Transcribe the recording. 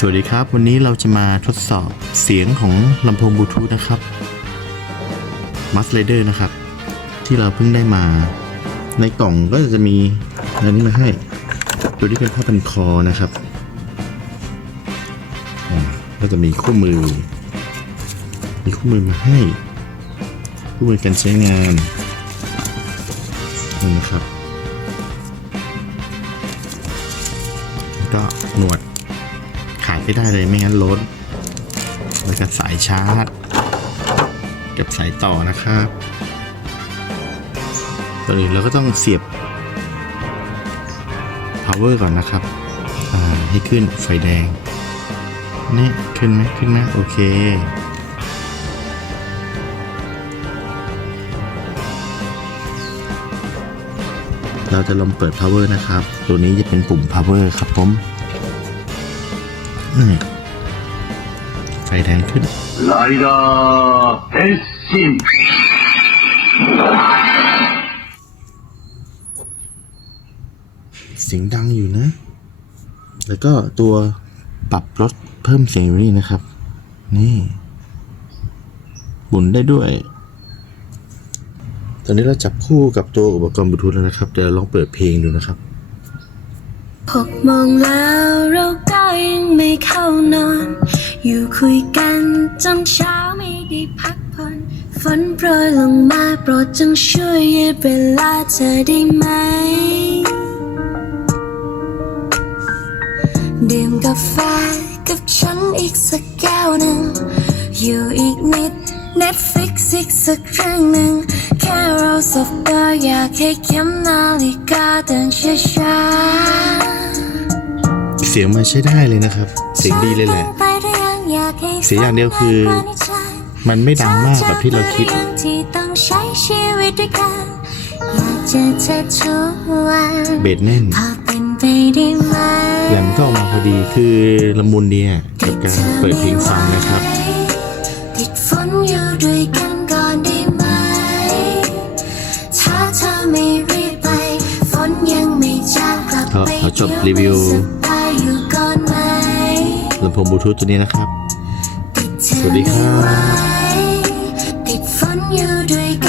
สวัสดีครับ วันนี้เราจะมาทดสอบเสียงของลำโพงบลูทูธนะครับมัสเลเดอร์นะครับ ที่เราเพิ่งได้มา ในกล่องก็จะมีอันนี้มาให้ตัวนี้เป็นผ้าพันคอนะครับก็จะมีคู่มือ มีคู่มือมาให้ คู่มือการใช้งานนี่นะครับ ก็หนวด ไม่ได้เลยไม่งั้นล้นแล้วก็สายชาร์จกับสายต่อนะครับตอนนี้เราก็ต้องเสียบ power ก่อนนะครับให้ขึ้นไฟแดง นี่ขึ้นไหมขึ้นไหมโอเคเราจะลองเปิด power นะครับ ตัวนี้จะเป็นปุ่ม power ครับผม ไฟแดงขึ้นไลดาเอสซินเสียงดังอยู่นะ แล้วก็ตัวปรับรถเพิ่มเสียงนี่นะครับ นี่ บุนได้ด้วย ตอนนี้เราจับคู่กับตัวอุปกรณ์บูทูธแล้วนะครับ เดี๋ยวลองเปิดเพลงดูนะครับหกมองแล้วเรา ยังไม่เข้านอน อยู่คุยกันจนเช้าไม่ได้พักผ่อนฝนโปรยลงมาโปรดจงช่วยยืดเวลาเธอได้ไหม ดื่มกาแฟกับฉันอีกสักแก้วหนึ่ง อยู่อีกนิด Netflix อีกสักครั้งหนึ่ง แค่เราสบตาอยากให้เข็มนาฬิกาเดินช้าๆ สียงมันใช้ได้เลยนะครับ เสียงดีเลยแหละ เสียอย่างเดียวคือ มันไม่ดังมากแบบที่เราคิดที่ต้องใช้ชีวิตด้วยกันอยากเจอเธอทุกวันเบสแน่นพอเป็นไปได้ไหมแหลมก็ออกมาพอดีคือละมุนดีอะกับการเปิดเพลงฟังนะครับติดฝนอยู่ด้วยกันก่อนได้ไหม ถ้าเธอไม่รีบไป ฝนยังไม่จางกลับขอไปขอจบรีวิว ลำโพงบลูทูธตัวนี้นะครับ สวัสดีครับ